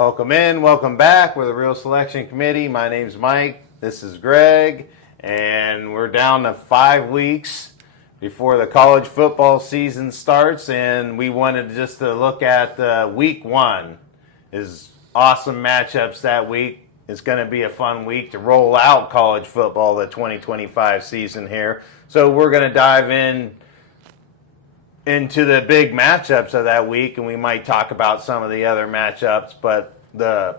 Welcome in, welcome back. We're the Real Selection Committee. My name's Mike. This is Greg, and we're down to 5 weeks before the college football season starts, and we wanted just to look at week one. Is awesome matchups that week. It's going to be a fun week to roll out college football, the 2025 season here. So we're going to dive into the big matchups of that week, and we might talk about some of the other matchups, but the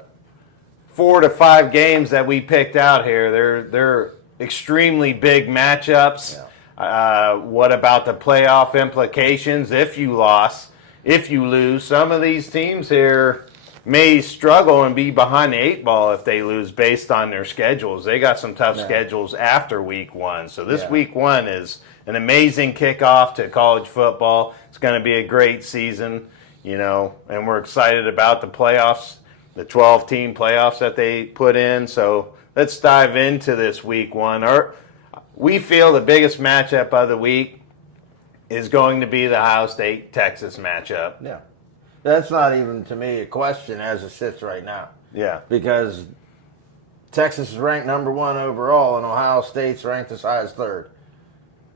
4 to 5 games that we picked out here, they're extremely big matchups. What about the playoff implications if you lose? Some of these teams here may struggle and be behind the 8 ball if they lose based on their schedules. They got some tough schedules after week one. So this week one is an amazing kickoff to college football. It's going to be a great season, and we're excited about the playoffs, the 12-team playoffs that they put in. So let's dive into this week one. We feel the biggest matchup of the week is going to be the Ohio State-Texas matchup. Yeah. That's not even, to me, a question as it sits right now. Yeah. Because Texas is ranked number 1 overall, and Ohio State's ranked as high as 3rd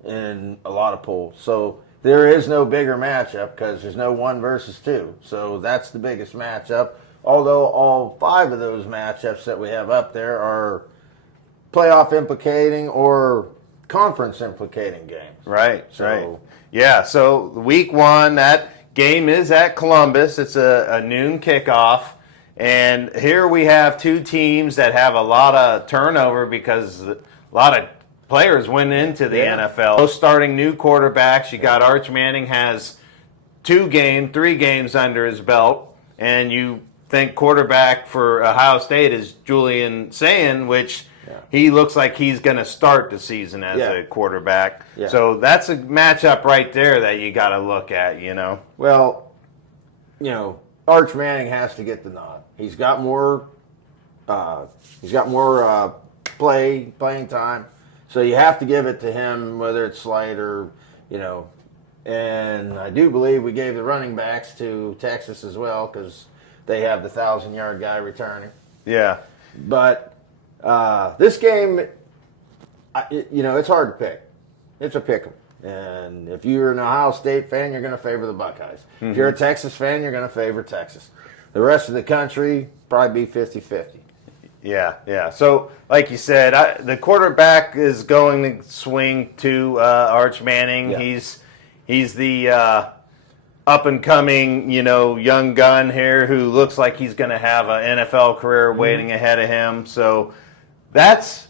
in a lot of polls. So there is no bigger matchup because there's no 1 versus 2. So that's the biggest matchup. Although all 5 of those matchups that we have up there are playoff implicating or conference implicating games. Right. Yeah, so week one, that game is at Columbus. It's a noon kickoff. And here we have 2 teams that have a lot of turnover because a lot of players went into the NFL. Both starting new quarterbacks. You got Arch Manning has 3 games under his belt. And you think quarterback for Ohio State is Julian Sayin, which he looks like he's going to start the season as a quarterback. Yeah. So that's a matchup right there that you got to look at, Well, Arch Manning has to get the nod. He's got more playing time. So you have to give it to him, whether it's slight or, and I do believe we gave the running backs to Texas as well because they have the 1,000-yard guy returning. Yeah. But this game, it's hard to pick. It's a pick 'em. And if you're an Ohio State fan, you're going to favor the Buckeyes. Mm-hmm. If you're a Texas fan, you're going to favor Texas. The rest of the country, probably be 50-50. Yeah. So, like you said, the quarterback is going to swing to Arch Manning. Yeah. He's the up-and-coming, young gun here who looks like he's going to have an NFL career waiting ahead of him. So that's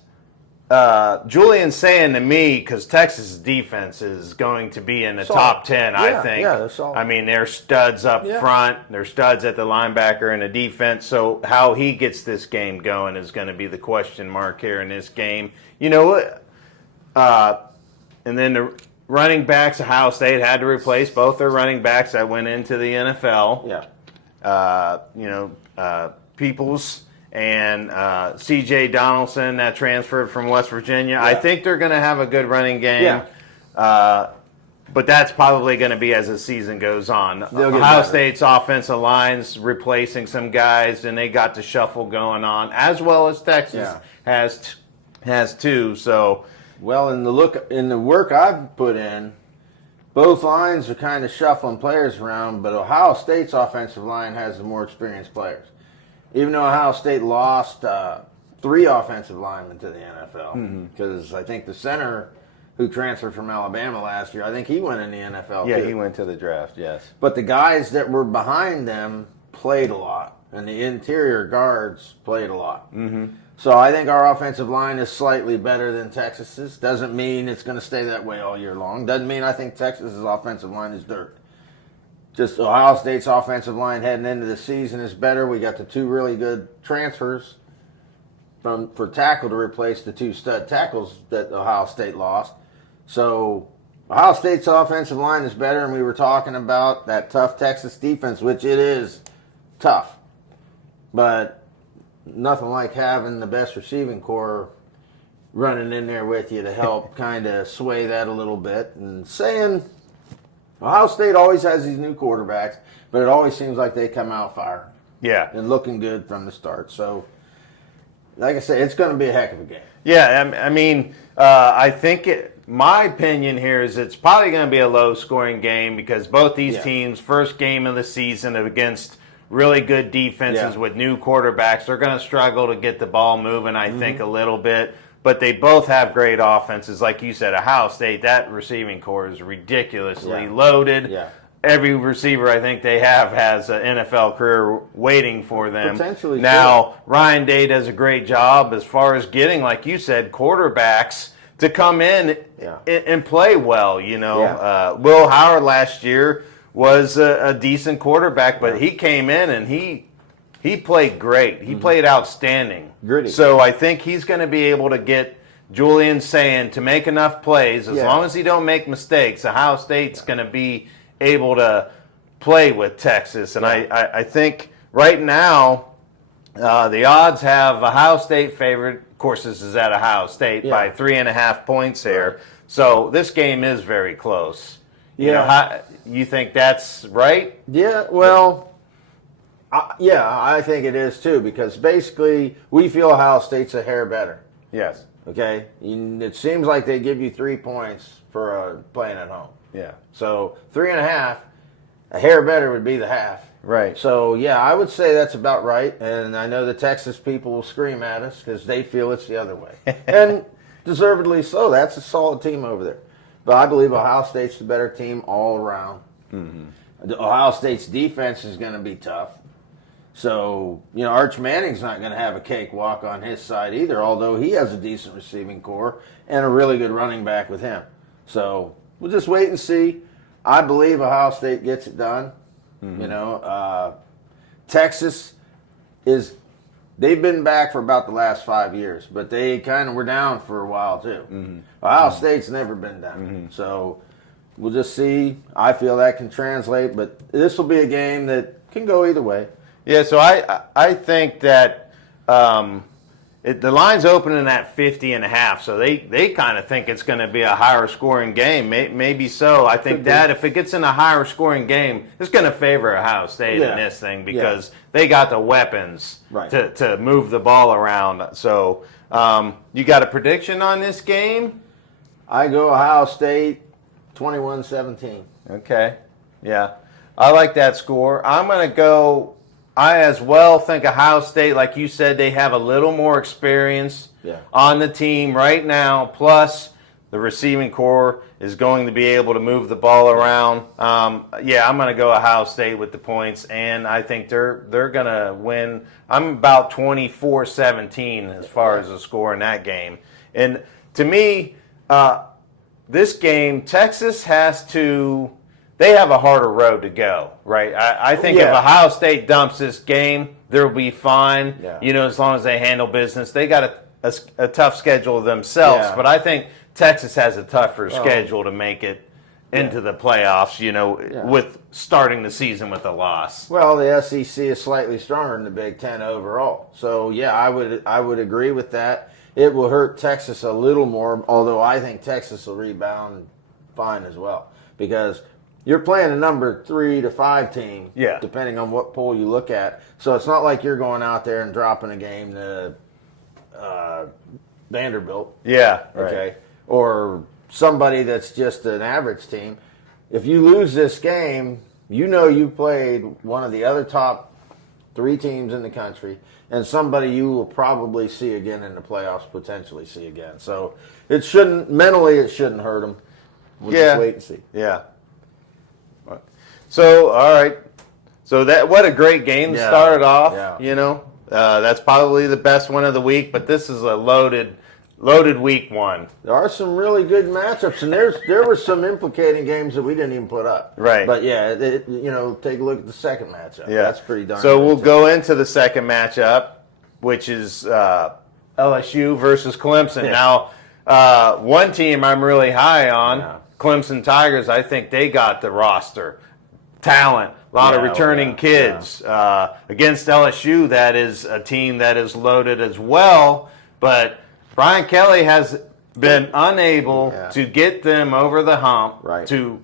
Julian Sayin to me, because Texas' defense is going to be in the top 10, I think. Yeah, that's all. I mean, they're studs up front. They're studs at the linebacker and the defense. So how he gets this game going is going to be the question mark here in this game. And then the running backs, Ohio State had to replace both their running backs that went into the NFL. Yeah. Peoples and C.J. Donaldson that transferred from West Virginia. Yeah. I think they're going to have a good running game. Yeah. But that's probably going to be as the season goes on. Ohio State's offensive line's replacing some guys, and they got the shuffle going on, as well as Texas has too. So, well, in the work I've put in, both lines are kind of shuffling players around, but Ohio State's offensive line has the more experienced players. Even though Ohio State lost 3 offensive linemen to the NFL, because I think the center who transferred from Alabama last year, I think he went in the NFL Yeah, too. he went to the draft, yes. But the guys that were behind them played a lot, and the interior guards played a lot. Mm-hmm. So I think our offensive line is slightly better than Texas's. Doesn't mean it's going to stay that way all year long. Doesn't mean I think Texas's offensive line is dirt. Just Ohio State's offensive line heading into the season is better. We got the 2 really good transfers for tackle to replace the 2 stud tackles that Ohio State lost. So Ohio State's offensive line is better, and we were talking about that tough Texas defense, which it is tough. But nothing like having the best receiving core running in there with you to help kind of sway that a little bit. And saying Ohio State always has these new quarterbacks, but it always seems like they come out firing. Yeah. and looking good from the start. So, like I said, it's going to be a heck of a game. Yeah, I mean, I think my opinion here is it's probably going to be a low-scoring game because both these teams, first game of the season against really good defenses with new quarterbacks, they're going to struggle to get the ball moving, I think, a little bit. But they both have great offenses. Like you said, Ohio State, that receiving core is ridiculously loaded. Yeah. Every receiver I think they have has an NFL career waiting for them. Potentially. Now, Ryan Day does a great job as far as getting, like you said, quarterbacks to come in and play well. You know, Will Howard last year was a decent quarterback, but he came in and he played great. He played outstanding. Gritty. So I think he's going to be able to get Julian Sand to make enough plays. As long as he don't make mistakes, Ohio State's going to be able to play with Texas. And I think right now the odds have Ohio State favored. Of course, this is at Ohio State by 3.5 points here. Right. So this game is very close. You know, you think that's right? Yeah, well, I think it is too, because basically we feel Ohio State's a hair better. Yes. Okay? It seems like they give you 3 points for playing at home. Yeah. So 3.5, a hair better would be the half. Right. So, yeah, I would say that's about right. And I know the Texas people will scream at us because they feel it's the other way. And deservedly so. That's a solid team over there. But I believe Ohio State's the better team all around. Ohio State's defense is going to be tough. So, you know, Arch Manning's not going to have a cakewalk on his side either, although he has a decent receiving core and a really good running back with him. So, we'll just wait and see. I believe Ohio State gets it done. You know, Texas they've been back for about the last 5 years, but they kind of were down for a while too. Ohio State's never been down. So we'll just see. I feel that can translate, but this will be a game that can go either way. Yeah, so I think that the line's opening at 50.5, so they kind of think it's going to be a higher scoring game. Maybe so. I think that if it gets in a higher scoring game, it's going to favor Ohio State in this thing because they got the weapons to move the ball around. So you got a prediction on this game? I go Ohio State 21-17. Okay. Yeah. I like that score. I'm going to go. I as well think Ohio State, like you said, they have a little more experience on the team right now. Plus, the receiving core is going to be able to move the ball around. I'm going to go Ohio State with the points, and I think they're going to win. I'm about 24-17 as far as the score in that game. And to me, this game, Texas has to. They have a harder road to go, right? I think if Ohio State dumps this game, they'll be fine. Yeah. You know, as long as they handle business. They got a tough schedule themselves, but I think Texas has a tougher schedule to make it into the playoffs, you know, with starting the season with a loss. Well, the SEC is slightly stronger than the Big Ten overall. So, I would agree with that. It will hurt Texas a little more, although I think Texas will rebound fine as well. Because you're playing a number 3 to 5 team, depending on what poll you look at. So it's not like you're going out there and dropping a game to Vanderbilt. Yeah. Okay. Or somebody that's just an average team. If you lose this game, you know you played one of the other top 3 teams in the country, and somebody you will probably see again in the playoffs, potentially see again. So it shouldn't hurt them. We'll just wait and see. Yeah. So, all right. So what a great game to start off. Yeah. You know, that's probably the best one of the week. But this is a loaded week one. There are some really good matchups, and there were some implicating games that we didn't even put up. Right. But take a look at the second matchup. Yeah, that's pretty darn. So we'll go into the second matchup, which is LSU versus Clemson. Yeah. Now, one team I'm really high on, Clemson Tigers. I think they got the roster. Talent, a lot of returning kids. Against LSU, that is a team that is loaded as well. But Brian Kelly has been unable Yeah. to get them over the hump Right. to,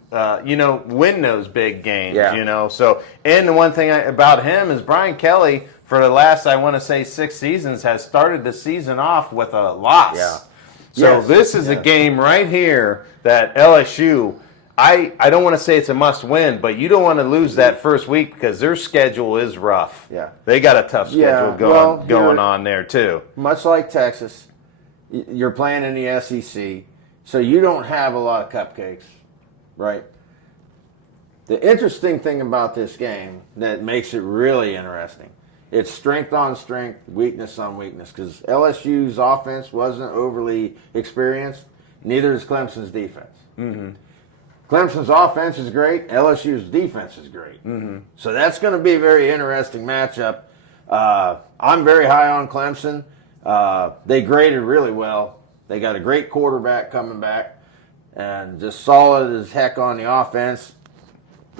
win those big games, Yeah. So, and the one thing about him is Brian Kelly, for the last, I want to say 6 seasons, has started the season off with a loss. Yeah. So Yes, this is a yes. game right here that LSU, I don't want to say it's a must win, but you don't want to lose that first week because their schedule is rough. Yeah. They got a tough schedule Yeah, going, well, going on there too. Much like Texas, you're playing in the SEC, so you don't have a lot of cupcakes, right? The interesting thing about this game that makes it really interesting, it's strength on strength, weakness on weakness, because LSU's offense wasn't overly experienced, neither is Clemson's defense. Mm-hmm. Clemson's offense is great, LSU's defense is great. Mm-hmm. So that's going to be a very interesting matchup. I'm very high on Clemson. They graded really well. They got a great quarterback coming back and just solid as heck on the offense.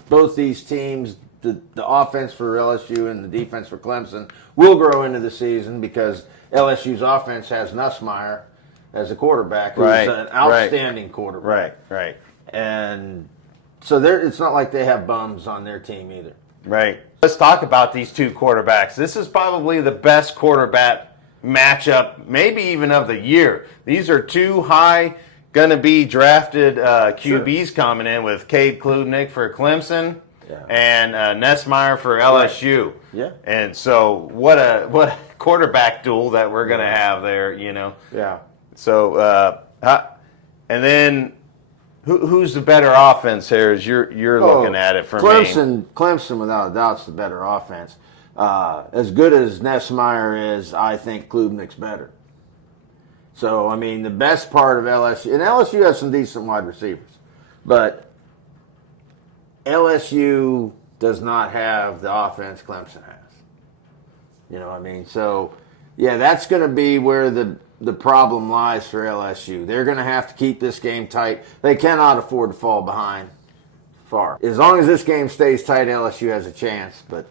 Both these teams, the offense for LSU and the defense for Clemson, will grow into the season because LSU's offense has Nussmeier as a quarterback, who's an outstanding quarterback. Right. And so it's not like they have bums on their team either. Right. Let's talk about these two quarterbacks. This is probably the best quarterback matchup, maybe even of the year. These are two going to be drafted QBs coming in with Cade Klubnik for Clemson and Nussmeier for LSU. Right. Yeah. And so what a quarterback duel that we're going to have there, Yeah. So and then who's the better offense here as you're looking at it for me? Clemson, without a doubt, is the better offense. As good as Nussmeier is, I think Klubnik's better. So, I mean, the best part of LSU, and LSU has some decent wide receivers, but LSU does not have the offense Clemson has. You know what I mean? So, yeah, that's going to be where the problem lies for LSU. They're going to have to keep this game tight. They cannot afford to fall behind far. As long as this game stays tight, LSU has a chance, but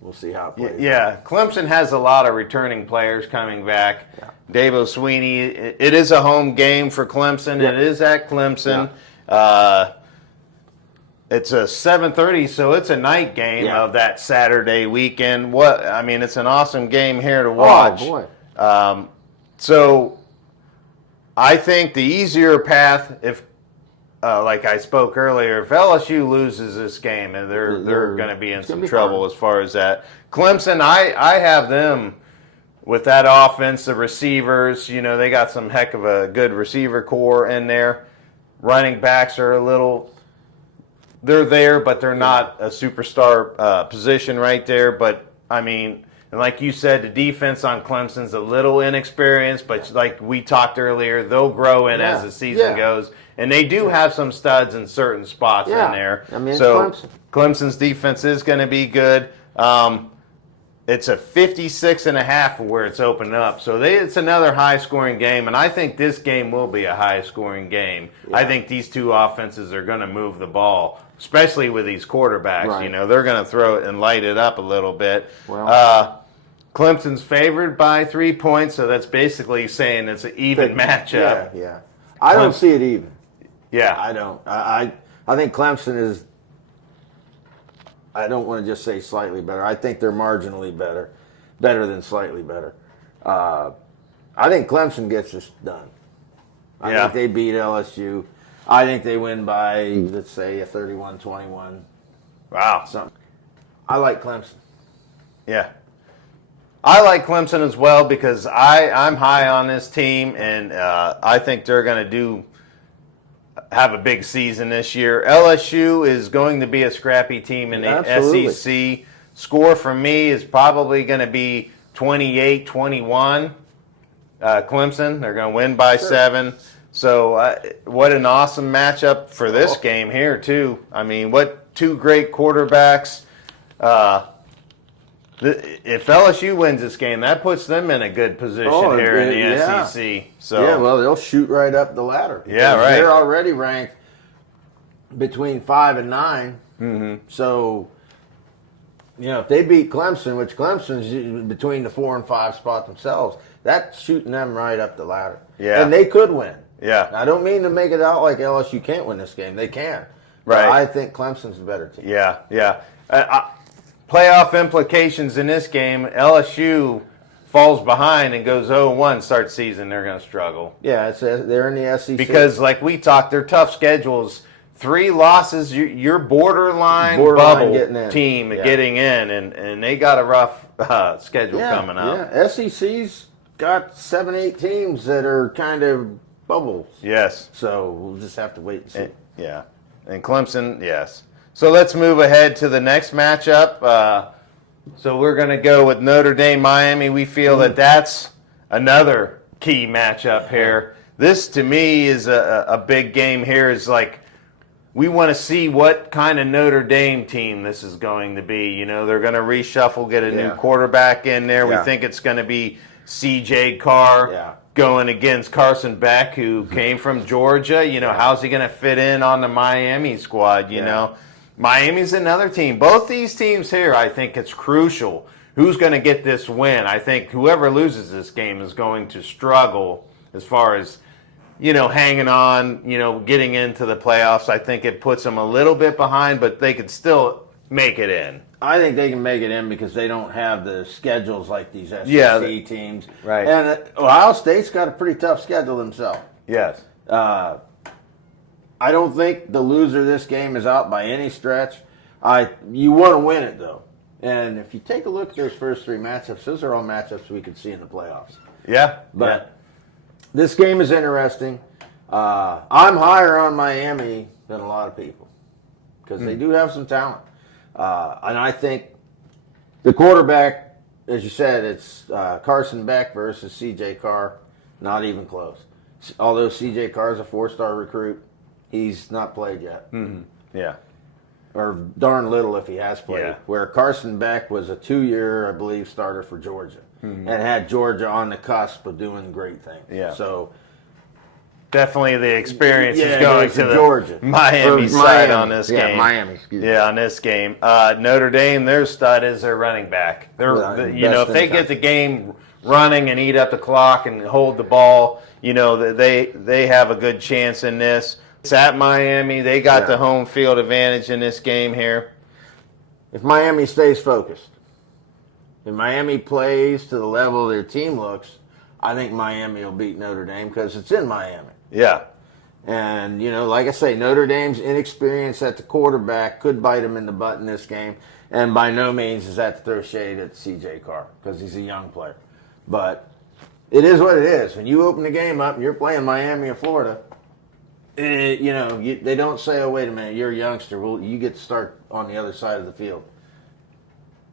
we'll see how it plays. Yeah, Clemson has a lot of returning players coming back. Yeah. Dabo Sweeney, it is a home game for Clemson. Yeah. It is at Clemson. Yeah. It's a 7:30, so it's a night game of that Saturday weekend. It's an awesome game here to watch. Oh, boy. So I think the easier path, if like I spoke earlier, if LSU loses this game, and they're going to be in some trouble as far as that. Clemson, I have them with that offense, the receivers. They got some heck of a good receiver core in there. Running backs are they're there, but they're not a superstar position right there. But, and like you said, the defense on Clemson's a little inexperienced, but like we talked earlier, they'll grow in as the season goes. And they do have some studs in certain spots in there. So Clemson's defense is going to be good. It's a 56.5 where it's opening up. So it's another high-scoring game, and I think this game will be a high-scoring game. Yeah. I think these two offenses are going to move the ball, especially with these quarterbacks. Right. They're going to throw it and light it up a little bit. Well, Clemson's favored by 3 points, so that's basically saying it's an even matchup. Yeah. I don't see it even. Yeah. I don't. I think Clemson is, I don't want to just say slightly better. I think they're marginally better than slightly better. I think Clemson gets this done. I think they beat LSU. I think they win by, let's say, a 31-21. Wow. Something. I like Clemson. Yeah. I like Clemson as well because I'm high on this team, and I think they're going to have a big season this year. LSU is going to be a scrappy team in the SEC. Score for me is probably going to be 28-21. Clemson, they're going to win by 7. So what an awesome matchup for this game here, too. What two great quarterbacks. If LSU wins this game, that puts them in a good position here in the SEC. So well, they'll shoot right up the ladder. Yeah, right. They're already ranked between 5 and 9. Mm-hmm. So, if they beat Clemson, which Clemson's between the 4 and 5 spot themselves, that's shooting them right up the ladder. Yeah. And they could win. Yeah. I don't mean to make it out like LSU can't win this game. They can. But Right. I think Clemson's a better team. Yeah, yeah. Playoff implications in this game, LSU falls behind and goes 0-1 start season, they're going to struggle. Yeah, they're in the SEC. Because, like we talked, their tough schedules, 3 losses, you're borderline bubble getting in. team Yeah. getting in, and they got a rough schedule coming up. Yeah, SEC's got 7-8 teams that are kind of bubbles. Yes. So we'll just have to wait and see. Yeah. And Clemson, yes. So let's move ahead to the next matchup. So we're going to go with Notre Dame, Miami. We feel that that's another key matchup here. This, to me, is a big game here. Is like we want to see what kind of Notre Dame team this is going to be. You know, they're going to reshuffle, get a new quarterback in there. Yeah. We think it's going to be C.J. Carr going against Carson Beck, who came from Georgia. You know, how's he going to fit in on the Miami squad, you know? Miami's another team. Both these teams here, I think it's crucial. Who's going to get this win? I think whoever loses this game is going to struggle as far as, you know, hanging on, you know, getting into the playoffs. I think it puts them a little bit behind, but they could still make it in. I think they can make it in because they don't have the schedules like these SEC teams. Right. And Ohio State's got a pretty tough schedule themselves. Yes. I don't think the loser of this game is out by any stretch. You want to win it, though. And if you take a look at those first 3 matchups, those are all matchups we could see in the playoffs. Yeah. But this game is interesting. I'm higher on Miami than a lot of people because they do have some talent. And I think the quarterback, as you said, it's Carson Beck versus C.J. Carr. Not even close. Although C.J. Carr is a 4-star recruit, he's not played yet. Mm-hmm. Yeah. Or darn little if he has played. Yeah. Where Carson Beck was a 2-year, I believe, starter for Georgia. And had Georgia on the cusp of doing great things. Yeah. So definitely the experience is going to the Georgia. Miami side on this game. Yeah, Miami, excuse me. Yeah, on this game. Notre Dame, their stud is their running back. You know, if they get the game running and eat up the clock and hold the ball, you know, they have a good chance in this. It's at Miami. They got the home field advantage in this game here. If Miami stays focused, if Miami plays to the level their team looks, I think Miami will beat Notre Dame because it's in Miami. Yeah. And, you know, like I say, Notre Dame's inexperience at the quarterback could bite him in the butt in this game. And by no means is that to throw shade at C.J. Carr because he's a young player. But it is what it is. When you open the game up and you're playing Miami or Florida, you know, they don't say, oh, wait a minute, you're a youngster. Well, you get to start on the other side of the field.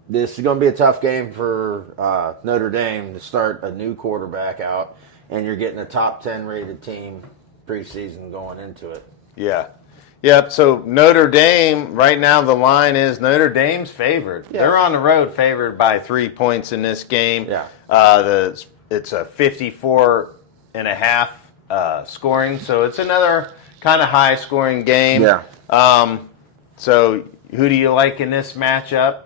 This is going to be a tough game for Notre Dame to start a new quarterback out, and you're getting a top 10 rated team preseason going into it. Yeah. Yep. So Notre Dame, right now the line is Notre Dame's favored. Yeah. They're on the road favored by 3 points in this game. Yeah. It's a 54.5 scoring, so it's another kind of high scoring game. Yeah. So who do you like in this matchup?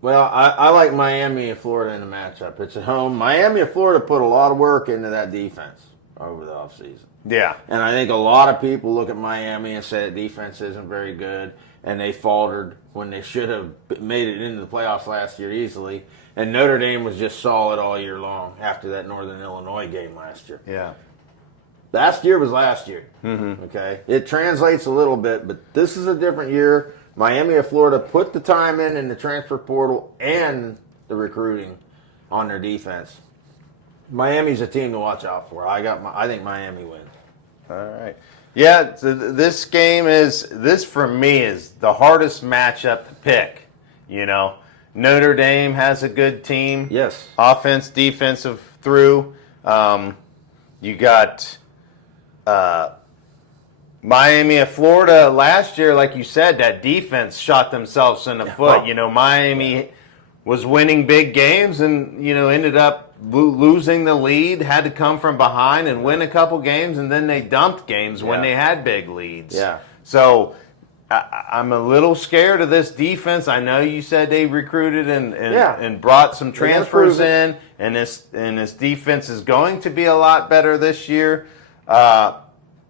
Well, I like Miami and Florida in the matchup. It's at home. Miami and Florida put a lot of work into that defense over the offseason. Yeah. And I think a lot of people look at Miami and say the defense isn't very good, and they faltered when they should have made it into the playoffs last year easily. And Notre Dame was just solid all year long after that Northern Illinois game last year. Yeah. Last year was last year. Mm-hmm. Okay? It translates a little bit, but this is a different year. Miami of Florida put the time in the transfer portal and the recruiting on their defense. Miami's a team to watch out for. I think Miami wins. All right. Yeah, this game for me is the hardest matchup to pick. You know, Notre Dame has a good team. Yes. Offense, defensive through. You got Miami of Florida last year, like you said, that defense shot themselves in the foot. Well, you know, Miami was winning big games and, you know, ended up losing the lead, had to come from behind and win a couple games, and then they dumped games when they had big leads. Yeah. So I'm a little scared of this defense. I know you said they recruited and brought some transfers in, and this defense is going to be a lot better this year.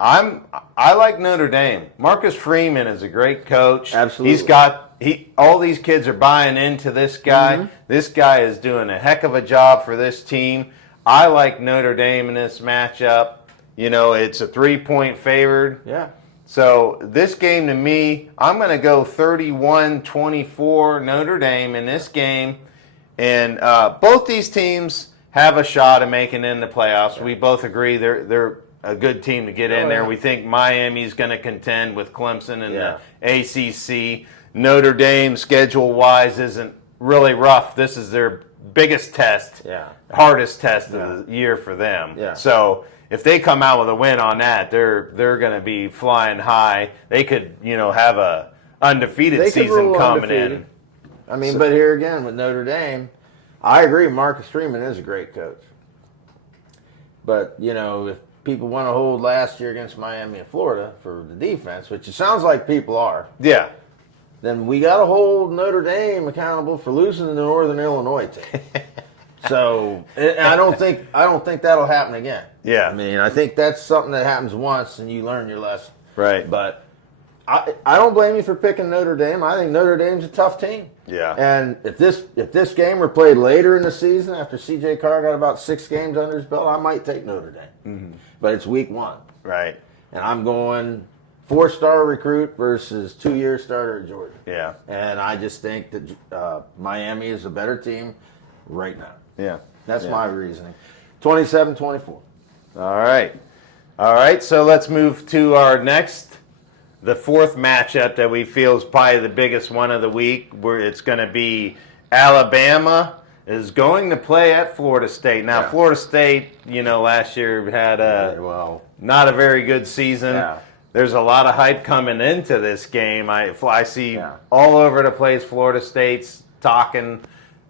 I like Notre Dame. Marcus Freeman is a great coach. Absolutely. All these kids are buying into this guy. Mm-hmm. This guy is doing a heck of a job for this team. I like Notre Dame in this matchup. It's a 3-point favored. Yeah. So this game to me, I'm going to go 31-24 Notre Dame in this game. And both these teams have a shot at making it in the playoffs. We both agree they're a good team to get in there. Yeah. We think Miami's going to contend with Clemson in the ACC. Notre Dame, schedule-wise, isn't really rough. This is their biggest test, hardest test of the year for them. Yeah. So if they come out with a win on that, they're going to be flying high. They could, have a undefeated season coming in. I mean, but here again with Notre Dame, I agree. Marcus Freeman is a great coach. But if people want to hold last year against Miami and Florida for the defense, which it sounds like people are, Yeah. then we got to hold Notre Dame accountable for losing to the Northern Illinois team. So I don't think that'll happen again. Yeah. I mean, I think that's something that happens once and you learn your lesson. Right. But I don't blame you for picking Notre Dame. I think Notre Dame's a tough team. Yeah. And if this game were played later in the season, after C.J. Carr got about 6 games under his belt, I might take Notre Dame. Mm-hmm. But it's week 1. Right. And I'm going 4-star recruit versus 2-year starter at Georgia. Yeah. And I just think that Miami is a better team right now. Yeah. That's my reasoning. 27-24. All right. So let's move to the fourth matchup that we feel is probably the biggest one of the week, where it's going to be Alabama is going to play at Florida State. Now, Florida State, last year had not a very good season. Yeah. There's a lot of hype coming into this game. I see all over the place Florida State's talking.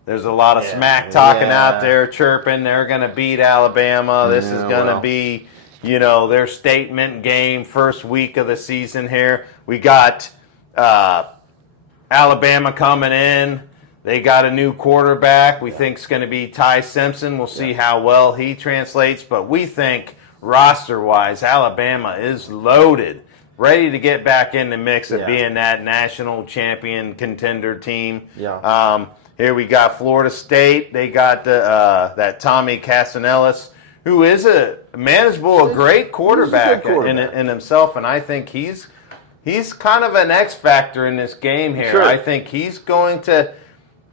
There's a lot of smack talking out there, chirping. They're going to beat Alabama. This is going to be, their statement game, first week of the season here. We got Alabama coming in. They got a new quarterback. We think it's going to be Ty Simpson. We'll see how well he translates. But we think, roster-wise, Alabama is loaded, ready to get back in the mix of being that national champion contender team. Yeah. Here we got Florida State. They got that Tommy Casanellis, who is a great quarterback, in himself, and I think he's kind of an X factor in this game here. Sure. I think he's going to,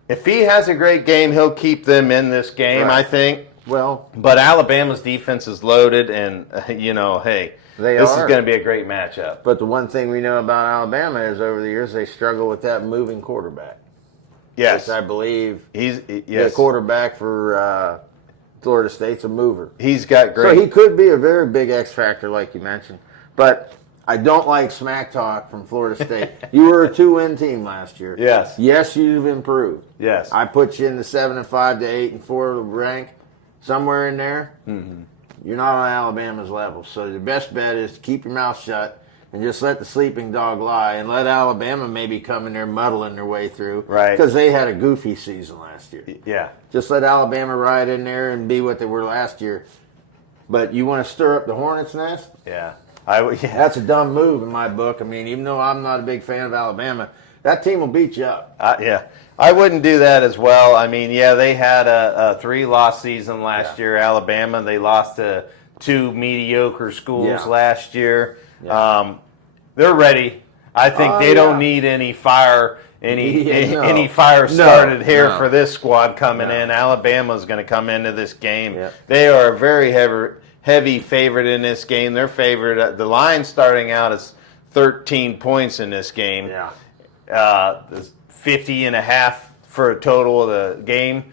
if he has a great game, he'll keep them in this game. Right. I think. Well, but Alabama's defense is loaded, and this is going to be a great matchup. But the one thing we know about Alabama is over the years they struggle with that moving quarterback. Yes, which I believe the quarterback for Florida State's a mover. He's got great. So he could be a very big X factor, like you mentioned. But I don't like smack talk from Florida State. You were a 2-win team last year. Yes. Yes, you've improved. Yes. I put you in the 7-5 to 8-4 rank, somewhere in there. Mm-hmm. You're not on Alabama's level. So the best bet is to keep your mouth shut and just let the sleeping dog lie and let Alabama maybe come in there muddling their way through. Right. Because they had a goofy season last year. Yeah. Just let Alabama ride in there and be what they were last year. But you want to stir up the hornet's nest? Yeah. That's a dumb move in my book. I mean, even though I'm not a big fan of Alabama, that team will beat you up. I wouldn't do that as well. I mean, they had a 3-loss season last year, Alabama. They lost to 2 mediocre schools last year. Yeah. They're ready. I think they don't need any fire started here for this squad coming in. Alabama's going to come into this game. Yeah. They are a very heavy favorite in this game. They're favored. The line starting out is 13 points in this game. Yeah. 50.5 for a total of the game.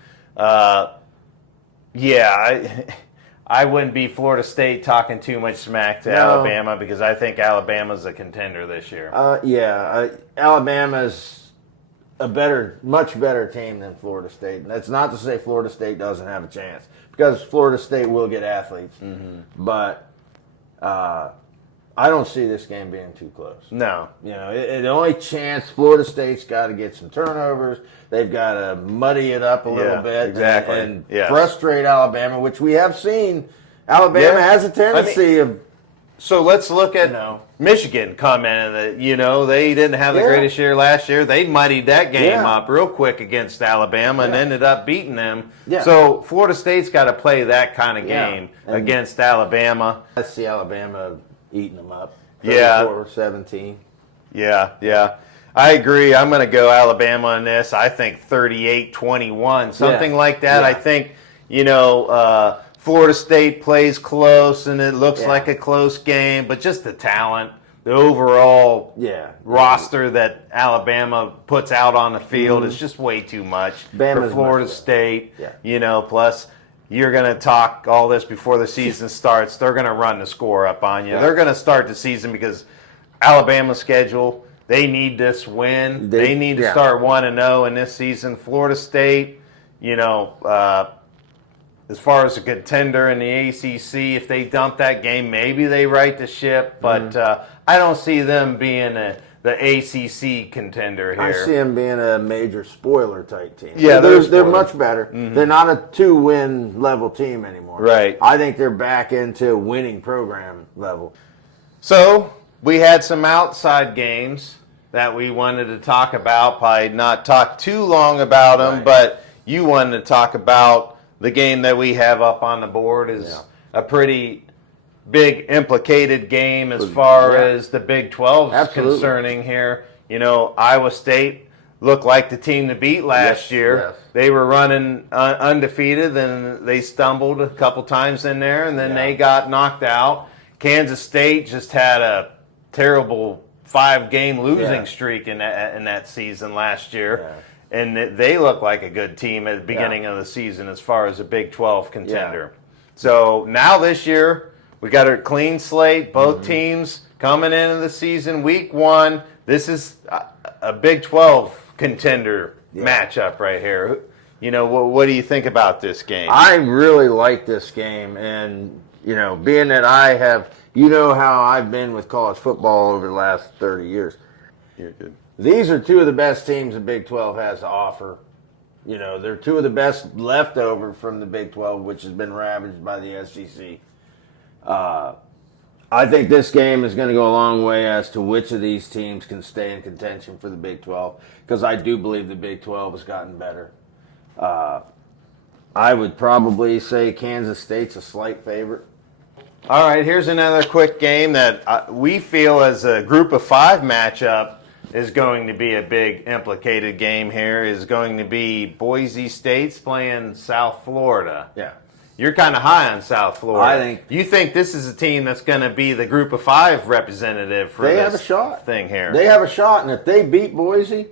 I wouldn't be Florida State talking too much smack to Alabama, because I think Alabama's a contender this year. Alabama's much better team than Florida State. And that's not to say Florida State doesn't have a chance, because Florida State will get athletes. Mm-hmm. But I don't see this game being too close. No. The only chance, Florida State's got to get some turnovers. They've got to muddy it up a little bit and frustrate Alabama, which we have seen. Alabama has a tendency of So let's look at You know. Michigan coming in. They didn't have the Yeah. greatest year last year. They muddied that game Yeah. up real quick against Alabama and Yeah. ended up beating them. Yeah. So Florida State's got to play that kind of Yeah. game And- against Alabama. I see Alabama eating them up. Yeah. 34-17. Yeah. I agree. I'm going to go Alabama on this. I think 38-21, something Yeah. like that. Yeah. I think, Florida State plays close and it looks Yeah. like a close game, but just the talent, the overall Yeah. roster that Alabama puts out on the field is just way too much Bama's for Florida much State. Yeah. Plus you're going to talk all this before the season starts. They're going to run the score up on you. Yeah. They're going to start the season because Alabama's schedule, they need this win. They need to yeah. start 1-0 in this season. Florida State, as far as a contender in the ACC, if they dump that game, maybe they right the ship. But I don't see them being the ACC contender here. I see them being a major spoiler type team. Yeah, they're spoiler. much better. They're not a 2-win level team anymore. Right. I think they're back into winning program level. So we had some outside games that we wanted to talk about. Probably not talk too long about them, Right. but you wanted to talk about the game that we have up on the board is Yeah. a pretty big implicated game as far Yeah. as the Big 12 is Absolutely. concerning here. Iowa State looked like the team to beat last Yes, year. yes. They were running undefeated, and they stumbled a couple times in there, and then Yeah. they got knocked out. Kansas State just had a terrible 5-game losing Yeah. streak in that season last year. And they look like a good team at the beginning of the season as far as a Big 12 contender. So now this year, we got a clean slate. Both teams coming into the season, week 1. This is a Big 12 contender matchup right here. What do you think about this game? I really like this game, and being that I have, how I've been with college football over the last 30 years. You're good. These are two of the best teams the Big 12 has to offer. They're two of the best left over from the Big 12, which has been ravaged by the SEC. I think this game is going to go a long way as to which of these teams can stay in contention for the Big 12, because I do believe the Big 12 has gotten better. I would probably say Kansas State's a slight favorite. All right, here's another quick game that we feel as a group of 5 matchup is going to be a big implicated game here. Is going to be Boise State's playing South Florida. Yeah. You're kind of high on South Florida. I think- You think this is a team that's going to be the group of 5 representative for They this have a shot. thing here. They have a shot, and if they beat Boise,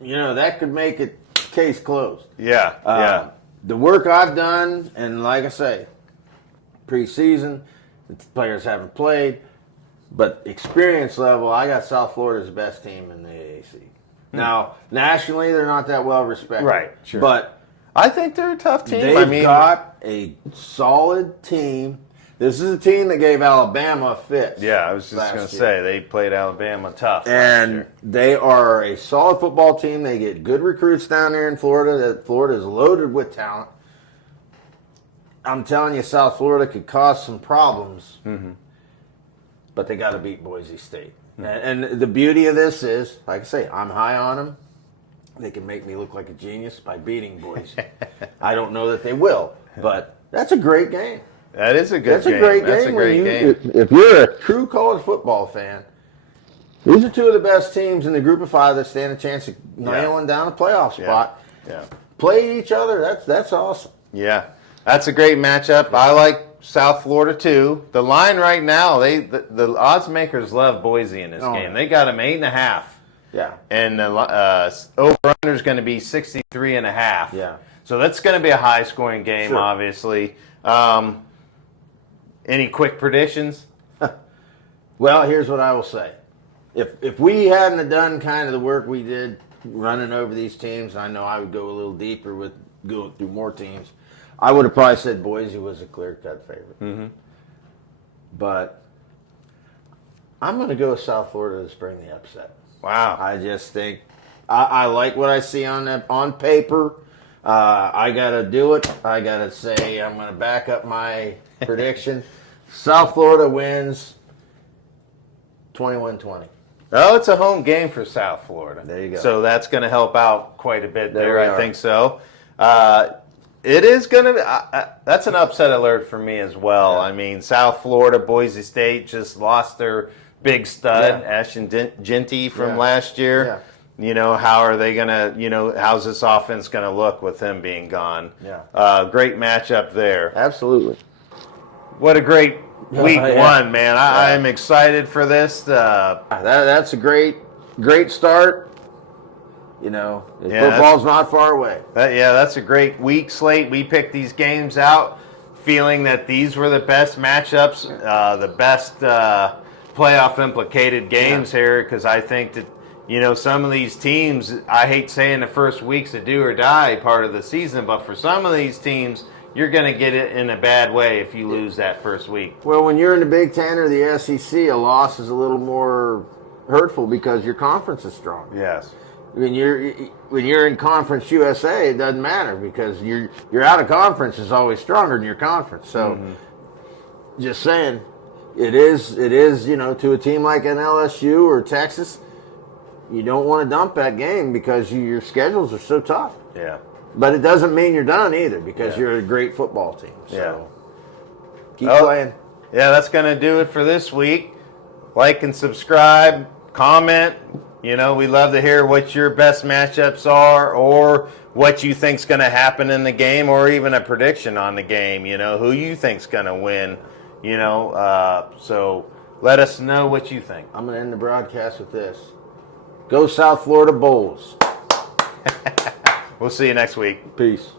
that could make it case closed. yeah. The work I've done, and like I say, preseason, the players haven't played, but experience level, I got South Florida's best team in the AAC. Now, nationally, they're not that well respected. Right, sure. But I think they're a tough team. they've got a solid team. This is a team that gave Alabama a fit. Yeah, I was just last going to year. say they played Alabama tough last And year. they are a solid football team. They get good recruits down there in Florida. That Florida is loaded with talent. I'm telling you, South Florida could cause some problems, but they got to beat Boise State. And the beauty of this is, like I say, I'm high on them. They can make me look like a genius by beating Boise. I don't know that they will, but that's a great game. That is a good That's game. a great That's game. a great game. If you're a true college football fan, these are two of the best teams in the group of 5 that stand a chance of nailing down a playoff spot. Yeah. Play each other. That's awesome. Yeah. That's a great matchup. I like South Florida too. The line right now, the odds makers love Boise in this game. They got them 8.5. Yeah. And the over-under is going to be 63.5. Yeah. So that's going to be a high-scoring game, Sure. obviously. Any quick predictions? Well, here's what I will say. If we hadn't have done kind of the work we did running over these teams, I know I would go a little deeper with going through more teams. I would have probably said Boise was a clear-cut favorite. Mm-hmm. But I'm going to go with South Florida to spring the upset. Wow. I just think I like what I see on paper. I got to do it. I got to say I'm going to back up my prediction. South Florida wins 21-20. Oh, it's a home game for South Florida. There you go. So that's going to help out quite a bit There there. we I are. think so. It is going to. That's an upset alert for me as well. Yeah. I mean, South Florida, Boise State just lost their big stud, Yeah. Ashton Genty from Yeah. last year. Yeah. You know, how are they going to? How's this offense going to look with him being gone? Yeah. Great matchup there. Absolutely. What a great week Yeah. one, man! I am excited for this. That's a great start. Yeah, Football's not far away. That's a great week slate. We picked these games out feeling that these were the best matchups, the best playoff implicated games here, because I think that, some of these teams, I hate saying the first week's a do or die part of the season, but for some of these teams, you're going to get it in a bad way if you lose that first week. Well, when you're in the Big Ten or the SEC, a loss is a little more hurtful because your conference is strong. Yes. When you're in Conference USA, it doesn't matter because your out of conference is always stronger than your conference. So, just saying, it is to a team like an LSU or Texas, you don't want to dump that game because your schedules are so tough. Yeah. But it doesn't mean you're done either because Yeah. you're a great football team. So keep Oh. playing. Yeah, that's going to do it for this week. Like and subscribe, comment. We love to hear what your best matchups are or what you think's going to happen in the game or even a prediction on the game, who you think's going to win, so let us know what you think. I'm going to end the broadcast with this. Go South Florida Bulls. We'll see you next week. Peace.